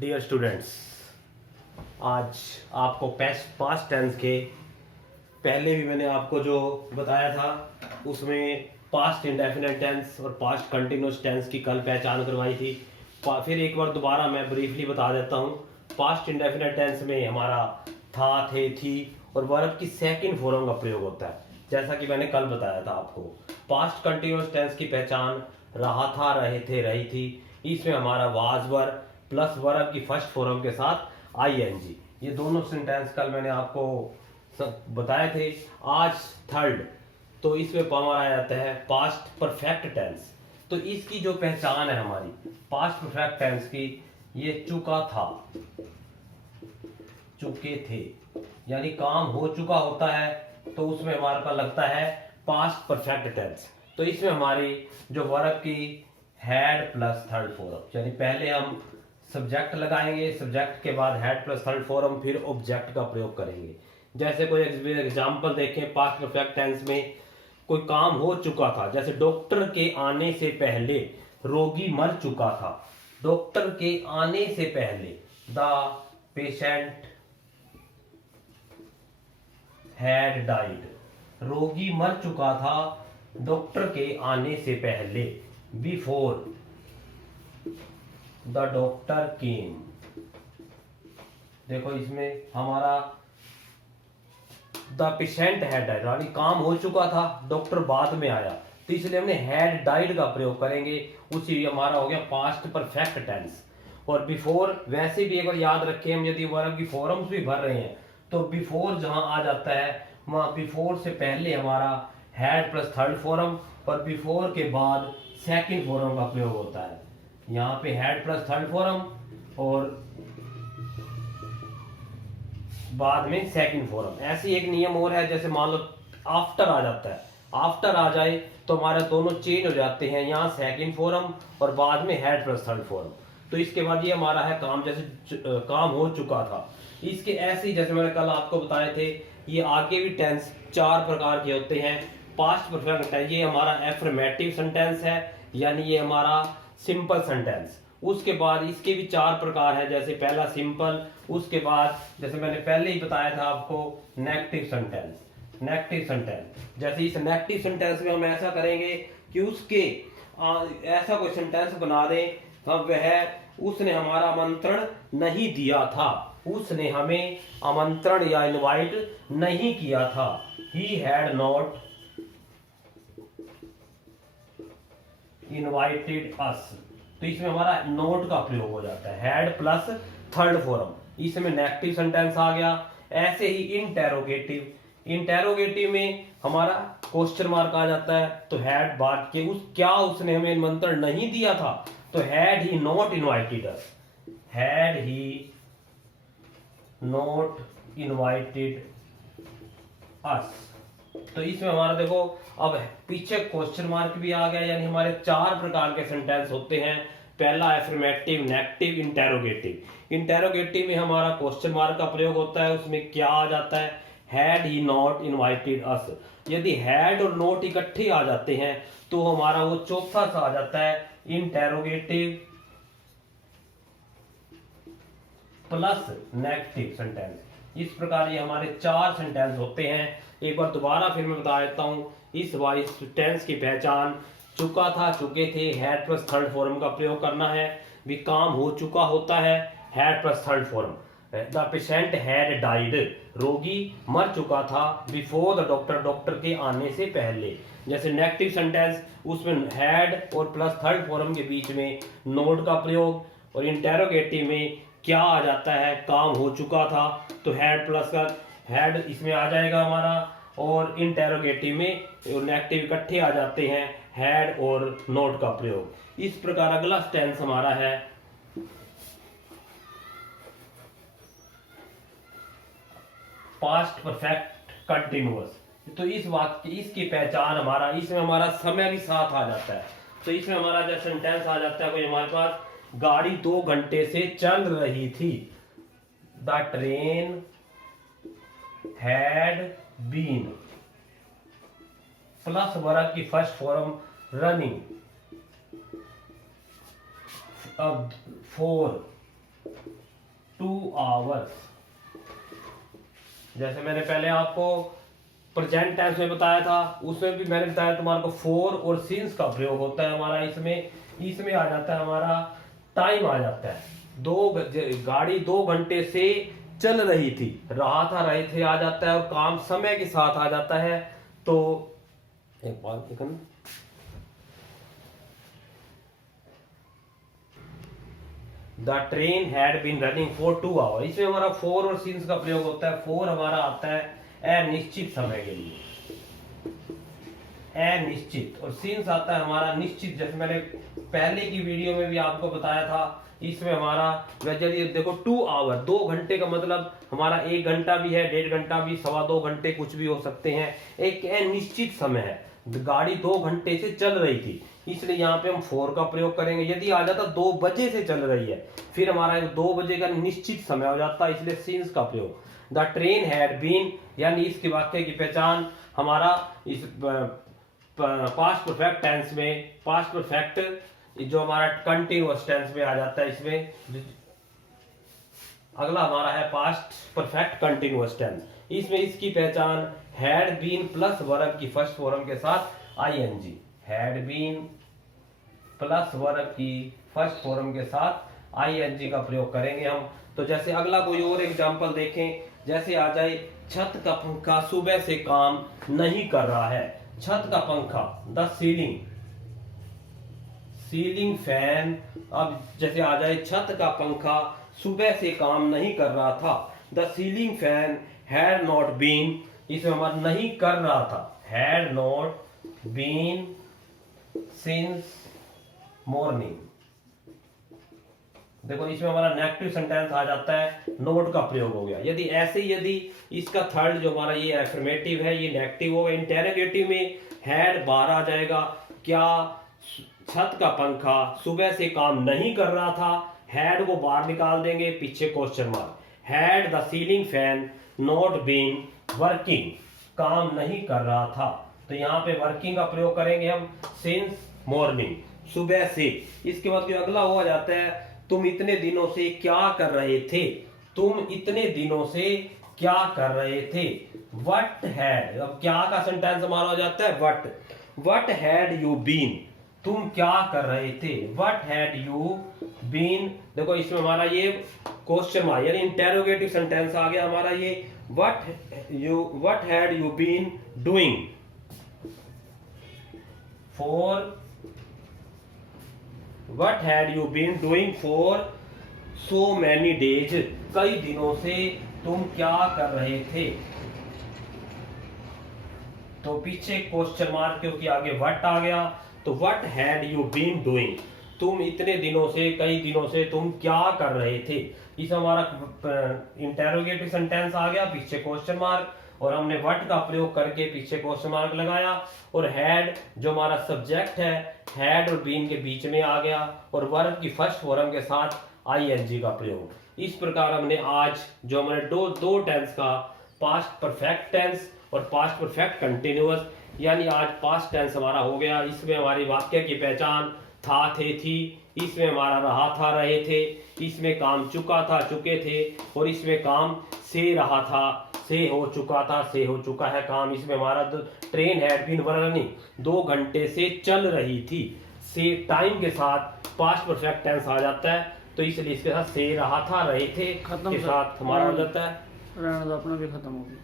Dear students, आज आपको past tense के पहले भी मैंने आपको जो बताया था उसमें पास्ट इंडेफिनिट टेंस और पास्ट कंटिन्यूस टेंस की कल पहचान करवाई थी। फिर एक बार दोबारा मैं ब्रीफली बता देता हूँ। पास्ट इंडेफिनिट टेंस में हमारा था, थे, थी और वर्ब की सेकंड फॉर्म का प्रयोग होता है, जैसा कि मैंने कल बताया था आपको। पास्ट कंटिन्यूस टेंस की पहचान रहा था, रहे थे, रही थी। इसमें हमारा वाज वर्ब प्लस वर्ब की फर्स्ट फॉर्म के साथ आईएनजी, ये दोनों सेंटेंस कल मैंने आपको बताए थे। आज थर्ड, तो इसमें हमारा आ जाता है पास्ट परफेक्ट टेंस। तो इसकी जो पहचान है हमारी पास्ट परफेक्ट टेंस की, ये चुका था, चुके थे, यानी काम हो चुका होता है तो उसमें हमारे पास लगता है पास्ट परफेक्ट टेंस। तो इसमें हमारी जो वर्ब की हैड प्लस थर्ड फॉर्म, यानी पहले हम सब्जेक्ट लगाएंगे, सब्जेक्ट के बाद हैड प्लस थर्ड फॉर्म, फिर ऑब्जेक्ट का प्रयोग करेंगे। जैसे कोई एग्जांपल देखें, पास्ट परफेक्ट टेंस में कोई काम हो चुका था, जैसे डॉक्टर के आने से पहले रोगी मर चुका था। डॉक्टर के आने से पहले द पेशेंट हैड डाइड, रोगी मर चुका था डॉक्टर के आने से पहले। बिफोर द डॉक्टर केम, देखो इसमें हमारा द पेशेंट हैड डाइड, यानी काम हो चुका था, डॉक्टर बाद में आया, तो इसलिए हमने हैड डाइड का प्रयोग करेंगे। उसी हमारा हो गया पास्ट परफेक्ट टेंस। और बिफोर, वैसे भी एक बार याद रखें, हम यदि वर्ब की फॉर्म्स भी भर रहे हैं तो बिफोर जहां आ जाता है वहां बिफोर से पहले हमारा हैड प्लस थर्ड फॉर्म और बिफोर के बाद सेकंड फॉर्म का प्रयोग होता है। यहाँ पे हैड प्लस थर्ड फॉर्म और बाद में सेकंड फॉर्म। ऐसी एक नियम और है, जैसे मान लो आफ्टर आ जाता है, आफ्टर आ जाए तो हमारे दोनों चेंज हो जाते हैं, यहाँ सेकंड फॉर्म और बाद में हैड प्लस थर्ड फॉर्म। तो इसके बाद ये हमारा है काम, जैसे काम हो चुका था। इसके ऐसे ही जैसे मैंने कल आपको बताए थे, ये आगे भी टेंस चार प्रकार के होते हैं। पास्ट परफेक्ट टेंस, ये हमारा एफर्मेटिव सेंटेंस है, यानी ये हमारा सिंपल सेंटेंस। उसके बाद इसके भी चार प्रकार है, जैसे पहला सिंपल, उसके बाद जैसे मैंने पहले ही बताया था आपको नेगेटिव सेंटेंस। नेगेटिव सेंटेंस, जैसे इस नेगेटिव सेंटेंस में हम ऐसा करेंगे कि उसके ऐसा कोई सेंटेंस बना दें, वह उसने हमारा आमंत्रण नहीं दिया था, उसने हमें आमंत्रण या इनवाइट नहीं किया था। ही हैड नॉट इनवाइटेड अस, तो इसमें हमारा नोट का प्रयोग हो जाता है, हैड प्लस थर्ड फॉर्म, इसमें नेगेटिव सेंटेंस आ गया। ऐसे ही इंटेरोगेटिव, इंटेरोगेटिव में हमारा क्वेश्चन मार्क आ जाता है, तो हैड बाद के उस क्या उसने हमें निमंत्रण नहीं दिया था, तो had he not invited us, had he not invited अस। तो इसमें हमारा देखो अब पीछे क्वेश्चन मार्क भी आ गया, यानी हमारे चार प्रकार के सेंटेंस होते हैं। पहला एफर्मेटिव, नेगेटिव, इंटेरोगेटिव। इंटेरोगेटिव में हमारा क्वेश्चन मार्क का प्रयोग होता है, उसमें क्या आ जाता है, हैड ही नॉट इनवाइटेड अस। यदि हैड और नॉट इकट्ठे आ जाते हैं तो हमारा वो चौथा सा आ जाता है इंटेरोगेटिव प्लस नेगेटिव सेंटेंस। इस प्रकार ये हमारे चार सेंटेंस होते हैं। एक बार दोबारा फिर मैं बता देता हूं, इस वाइस टेंस की पहचान चुका था, चुके थे, हैड प्लस थर्ड फॉर्म का प्रयोग करना है। भी काम हो चुका होता है, had plus third form. The patient had died, रोगी मर चुका था। बिफोर द डॉक्टर, डॉक्टर के आने से पहले। जैसे नेगेटिव सेंटेंस, उसमें हैड और प्लस थर्ड फॉर्म के बीच में नोट का प्रयोग। और इंटेरोगेटिव में क्या आ जाता है, काम हो चुका था, तो हैड प्लस का हैड इसमें आ जाएगा हमारा। और इंटेरोगेटिव में नेगेटिव इकट्ठे आ जाते हैं, हैड और नोट का प्रयोग। इस प्रकार अगला टेंस हमारा है पास्ट परफेक्ट कंटिन्यूअस। तो इस वाक्य इसकी पहचान हमारा, इसमें हमारा समय भी साथ आ जाता है। तो इसमें हमारा जब सेंटेंस आ जाता है कोई हमारे पास, गाड़ी 2 घंटे से चल रही थी। The train had been plus verb की फर्स्ट फॉर्म रनिंग। अब 4 2 आवर्स। जैसे मैंने पहले आपको प्रेजेंट टेंस में बताया था, उसमें भी मैंने बताया तुम्हारे को फोर और सिंस का प्रयोग होता है हमारा। इसमें आ जाता है हमारा टाइम आ जाता है। गाड़ी 2 घंटे से चल रही थी, रहे थे आ जाता है, और काम समय के साथ आ जाता है। तो एक बार the train had been running for 2 hour. इसमें हमारा फोर और सिंस का प्रयोग होता है। फोर हमारा आता है अनिश्चित समय के लिए, अनिश्चित, और सिंस आता है हमारा निश्चित। जैसे मैंने पहले की वीडियो में भी आपको बताया था, इसमें हमारा यदि देखो 2 आवर, 2 घंटे का मतलब हमारा 1 घंटा भी है, 1.5 घंटा भी, 2.25 घंटे कुछ भी हो सकते हैं। एक अनिश्चित समय है, गाड़ी 2 घंटे से चल रही थी, इसलिए यहाँ पे हम फोर का प्रयोग करेंगे। यदि आ जाता 2 बजे से चल रही है, फिर हमारा 2 बजे का निश्चित समय हो जाता है, इसलिए सिंस का प्रयोग। द ट्रेन हैड बीन, यानी इसके वाक्य की पहचान हमारा इस पास्ट परफेक्ट टेंस में, पास्ट परफेक्ट जो हमारा कंटिन्यूअस टेंस में आ जाता है। इसमें अगला हमारा है पास्ट परफेक्ट कंटिन्यूअस टेंस। इसमें इसकी पहचान हैड बीन प्लस वर्ब की फर्स्ट फॉर्म के साथ ING, had been plus verb की फर्स्ट फॉर्म के साथ आईएनजी का प्रयोग करेंगे हम। तो जैसे अगला कोई और एग्जांपल देखें, जैसे आ जाए छत का पंखा सुबह से काम नहीं कर रहा है। छत का पंखा, द सीलिंग फैन। अब जैसे आ जाए छत का पंखा सुबह से काम नहीं कर रहा था। The ceiling fan had not been, इसमें हमारा नहीं कर रहा था, had not been since morning. देखो इसमें हमारा नेगेटिव सेंटेंस आ जाता है, नोट का प्रयोग हो गया। यदि इसका थर्ड जो हमारा ये एफर्मेटिव है, ये नेगेटिव होगा। इंटेरोगेटिव में हैड बाहर आ जाएगा, क्या छत का पंखा सुबह से काम नहीं कर रहा था, हैड को बाहर निकाल देंगे, पीछे question mark. Had the ceiling fan not been working, काम नहीं कर रहा था, तो यहाँ पे वर्किंग का प्रयोग करेंगे हम, सिंस मॉर्निंग, सुबह से। इसके बाद जो अगला हो जाता है, तुम इतने दिनों से क्या कर रहे थे, तुम इतने दिनों से क्या कर रहे थे। वट हैड, अब क्या का सेंटेंस हमारा हो जाता है वट हैड यू बीन, तुम क्या कर रहे थे, वट हैड यू बीन। देखो इसमें हमारा ये क्वेश्चन मार्क यानी इंटेरोगेटिव सेंटेंस आ गया हमारा ये। What had you been doing for, What had you been doing for so many days? कई दिनों से तुम क्या कर रहे थे। तो पीछे क्वेश्चन मार्क क्योंकि आगे what आ गया, तो what had you been doing, तुम इतने दिनों से, कई दिनों से तुम क्या कर रहे थे। इस हमारा इंटेरोगेटिव सेंटेंस आ गया, पीछे क्वेश्चन मार्क, और हमने व्हाट का प्रयोग करके पीछे क्वेश्चन मार्क लगाया। और हैड जो हमारा सब्जेक्ट है, हैड और बीन के बीच में आ गया, और वर्ब की फर्स्ट फॉर्म के साथ आईएनजी का प्रयोग। इस प्रकार हमने आज जो हमारे दो टेंस का, पास्ट परफेक्ट टेंस और पास्ट परफेक्ट कंटिन्यूअस, यानी आज पास्ट टेंस हमारा हो गया। इसमें हमारी वाक्य की पहचान था, थे, थी, इसमें हमारा रहा था, रहे थे, इसमें काम चुका था, चुके थे, और इसमें काम से रहा था, से हो चुका था, से हो चुका है काम। इसमें हमारा ट्रेन हैड बीन रनिंग 2 घंटे से चल रही थी, से टाइम के साथ पास्ट परफेक्ट टेंस आ जाता है, तो इसलिए इसके साथ से रहा था, रहे थे के साथ हमारा हो जाता है। अपना भी खत्म हो गया।